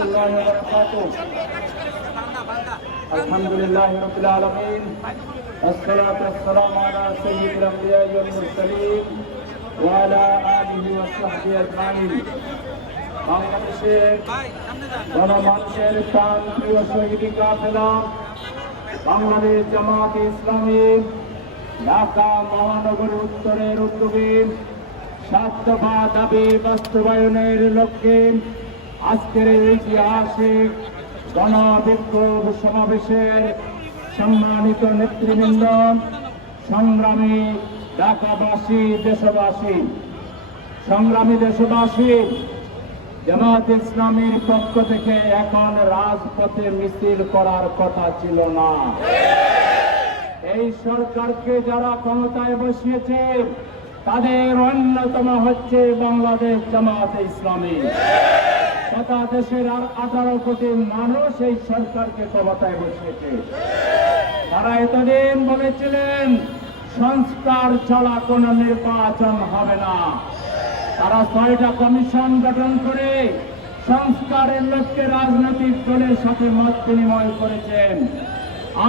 الله وبركاته الحمد لله رب العالمين والصلاة والسلام على سيد الأنبياء والمرسلين وعلى آله وصحبه أجمعين বাংলাদেশের গণমানুষের প্রাণ প্রিয় শহীদ কাফেলা বাংলাদেশ জামাত ইসলামী ঢাকা মহানগর উত্তরের উদ্যোগে সাত দফা দাবি বাস্তবায়নের লক্ষ্যে আজকের এই ঐতিহাসিক গণবিক্ষোভ সমাবেশের সম্মানিত নেতৃবৃন্দ, সংগ্রামী ঢাকাবাসী, দেশবাসী। সংগ্রামী দেশবাসী জামাত ইসলামীর পক্ষ থেকে এখন রাজপথে মিছিল করার কথা ছিল না। এই সরকারকে যারা ক্ষমতায় বসিয়েছে, তাদের অন্যতম হচ্ছে বাংলাদেশ জামাত ইসলামী। তথা দেশের আর আঠারো কোটি মানুষ এই সরকারকে ক্ষমতায় বসিয়েছে। তারা এতদিন বলেছিলেন, সংস্কার ছাড়া কোনো নির্বাচন হবে না। তারা ছয়টা কমিশন গঠন করে সংস্কারের লক্ষ্যে রাজনৈতিক দলের সাথে মত বিনিময় করেছেন।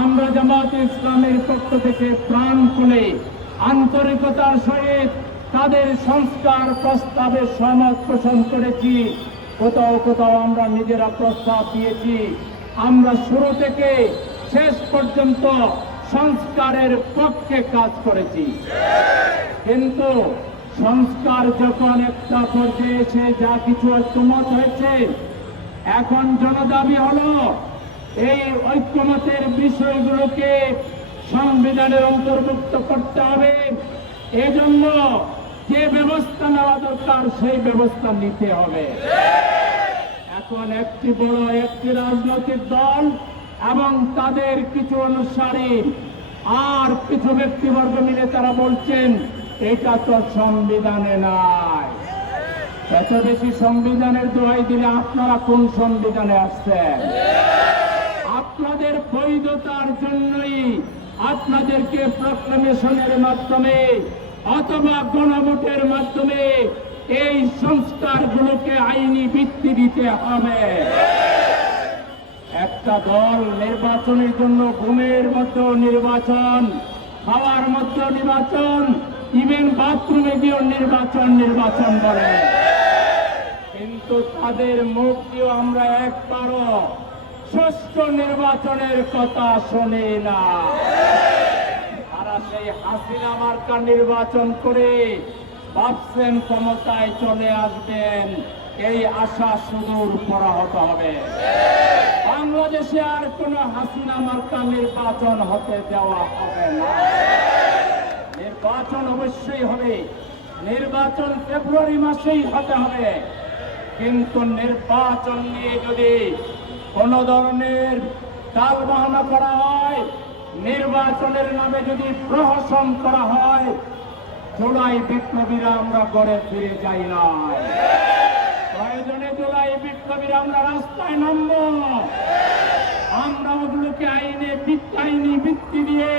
আমরা জামাত ইসলামের পক্ষ থেকে প্রাণ খুলে আন্তরিকতার সহিত তাদের সংস্কার প্রস্তাবে সহমত পোষণ করেছি। কোথাও কোথাও আমরা নিজেরা প্রস্তাব দিয়েছি। আমরা শুরু থেকে শেষ পর্যন্ত সংস্কারের পক্ষে কাজ করেছি। কিন্তু সংস্কার যখন একটা পর্যায়ে এসে যা কিছু ঐক্যমত হয়েছে, এখন জনদাবি হলো এই ঐক্যমতের বিষয়গুলোকে সংবিধানের অন্তর্ভুক্ত করতে হবে। এজন্য যে ব্যবস্থা নেওয়া দরকার, সেই ব্যবস্থা নিতে হবে। এখন একটি বড়, একটি রাজনৈতিক দল এবং তাদের কিছু অনুসারী আর কিছু ব্যক্তিবর্গ মিলে তারা বলছেন, এটা তো সংবিধানে নাই। এত বেশি সংবিধানের দোহাই দিলে আপনারা কোন সংবিধানে আসছেন? আপনাদের বৈধতার জন্যই আপনাদেরকে প্রক্লামেশনের মাধ্যমে অথবা গণভোটের মাধ্যমে এই সংস্কারগুলোকে আইনি ভিত্তি দিতে হবে। একটা দল নির্বাচনের জন্য ঘুমের মধ্যেও নির্বাচন খাওয়ার মধ্যেও নির্বাচন, ইভেন বাথরুমে গিয়েও নির্বাচন নির্বাচন করে। কিন্তু তাদের মুখ দিয়েও আমরা একবারও সুষ্ঠু নির্বাচনের কথা শুনি না। সেই হাসিনা মার্কা নির্বাচন করে ভাবছেন ক্ষমতায় চলে আসবেন। এই আশা সুদূর পরাহত হবে। বাংলাদেশে আর কোন হাসিনা মার্কা নির্বাচন হতে দেওয়া হবে না। নির্বাচন অবশ্যই হবে। নির্বাচন ফেব্রুয়ারি মাসেই হতে হবে। কিন্তু নির্বাচন নিয়ে যদি কোন ধরনের টাল বাহানা করা হয় নির্বাচনের নামে যদি প্রহসন করা হয়, জুলাই বিপ্লবীরা আমরা গড়ে ফিরে যাই না। প্রয়োজনে জুলাই বিপ্লবীরা আমরা রাস্তায় নামব? আমরা ওগুলোকে আইনে আইনি ভিত্তি দিয়ে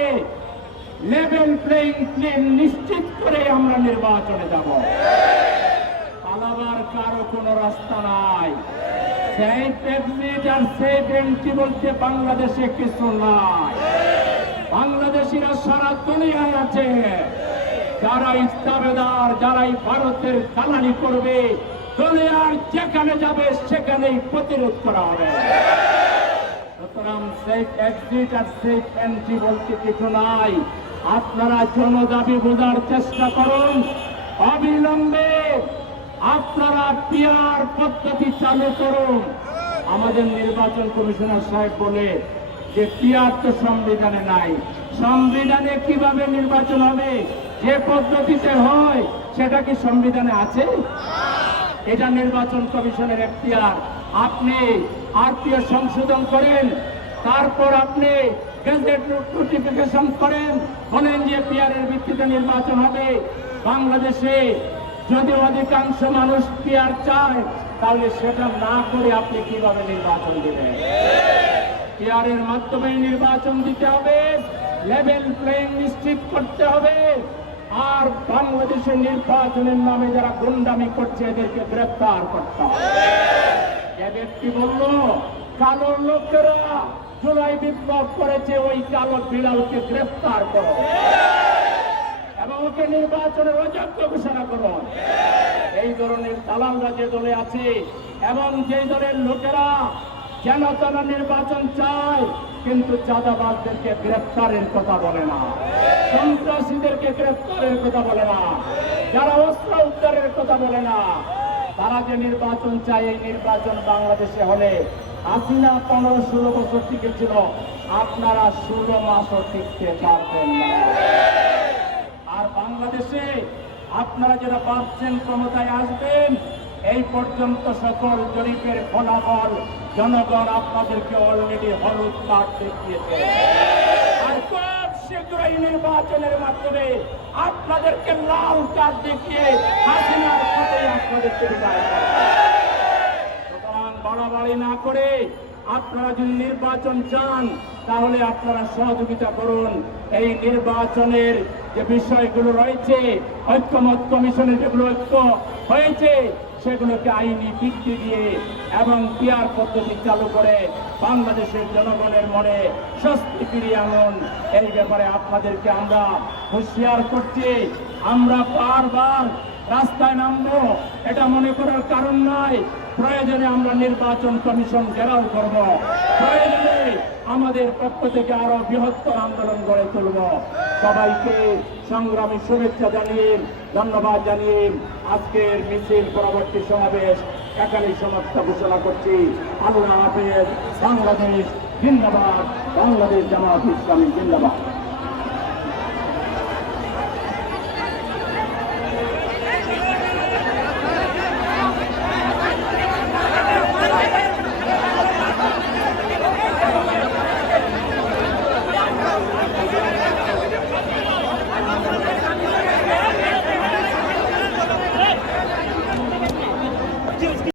লেভেল প্লেইং প্লেন নিশ্চিত করে আমরা নির্বাচনে যাব। পালাবার কারও কোনো রাস্তা নাই। সেফ এক্সিট আর এন্ট্রি বলতে বাংলাদেশে কিছু নাই। বাংলাদেশিরা সারা দুনিয়ায় আছে। যারা ইস্তাবেদার যারাই ভারতের দালালি করবে, দুনিয়ার যেখানে যাবে সেখানেই প্রতিরোধ করা হবে। সুতরাং সেফ এক্সিট আর সেফ এন্ট্রি বলতে কিছু নাই। আপনারা জনদাবি বোঝার চেষ্টা করুন। অবিলম্বে আপনারা পিয়ার পদ্ধতি চালু করুন। আমাদের নির্বাচন কমিশনার সাহেব বলে যে পিয়ার তো সংবিধানে নাই। সংবিধানে কীভাবে নির্বাচন হবে, যে পদ্ধতিতে হয়, সেটা কি সংবিধানে আছে? এটা নির্বাচন কমিশনের এখতিয়ার। আপনি আরপিও সংশোধন করেন, তারপর আপনি নোটিফিকেশন করেন, বলেন যে পিয়ারের ভিত্তিতে নির্বাচন হবে। বাংলাদেশে যদি অধিকাংশ মানুষ পিয়ার চায়, তাহলে সেটা না করে আপনি কীভাবে নির্বাচন দেবেন? পিয়ারের মাধ্যমে নির্বাচন দিতে হবে। লেভেল প্লেইং নিশ্চিত করতে হবে। আর বাংলাদেশের নির্বাচনের নামে যারা গুন্ডামি করছে, এদেরকে গ্রেফতার করতে হবে। যে ব্যক্তি বলল? কালো লোকেরা জুলাই বিপ্লব করেছে, ওই কালো বিড়ালকে গ্রেফতার করো। এবং ওকে নির্বাচনের অযোগ্য ঘোষণা করো। এই ধরনের দালালরা যে দলে আছে, এবং যে দলের লোকেরা যেন তারা নির্বাচন চায় কিন্তু চাঁদাবাজদেরকে গ্রেফতারের কথা বলে না। সন্ত্রাসীদেরকে গ্রেফতারের কথা বলে না। যারা অস্ত্র উদ্ধারের কথা বলে না, তারা যে নির্বাচন চায়, এই নির্বাচন বাংলাদেশে হলে হাসিনা পনেরো ষোলো বছর টিকেছিল আপনারা ষোলো মাসও টিকতে পারবেন না। আর বাংলাদেশে আপনারা যারা ভাবছেন ক্ষমতায় আসবেন এই পর্যন্ত সকল জরিপের ফলাফল, জনগণ আপনাদেরকে অলরেডি হলুদ কার্ড দেখিয়েছে। আর খুব শীঘ্রই নির্বাচনের মাধ্যমে আপনাদেরকে লাল কার্ড দেখিয়ে হাসিনার সাথে আপনাদেরকে সুতরাং বাড়াবাড়ি না করে আপনারা যদি নির্বাচন চান, তাহলে আপনারা সহযোগিতা করুন। এই নির্বাচনের যে বিষয়গুলো রয়েছে, ঐক্যমত কমিশনের যেগুলো ঐক্য হয়েছে সেগুলোকে আইনি ভিত্তি দিয়ে এবং পিয়ার পদ্ধতি চালু করে বাংলাদেশের জনগণের মনে স্বস্তি ফিরিয়ে আনুন। এই ব্যাপারে আপনাদেরকে আমরা হুঁশিয়ার করছি। আমরা বারবার রাস্তায় নামবো, এটা মনে করার কারণ নাই। প্রয়োজনে আমরা নির্বাচন কমিশন ঘেরাও করব। প্রয়োজনে আমাদের পক্ষ থেকে আরও বৃহত্তর আন্দোলন গড়ে তুলব। সবাইকে সংগ্রামী শুভেচ্ছা জানিয়ে, ধন্যবাদ জানিয়ে আজকের মিছিল পরবর্তী সমাবেশ একালি সমাপ্ত ঘোষণা করছি। আল্লাহ হাফেজ, বাংলাদেশ জিন্দাবাদ, বাংলাদেশ জামাত ইসলামী জিন্দাবাদ।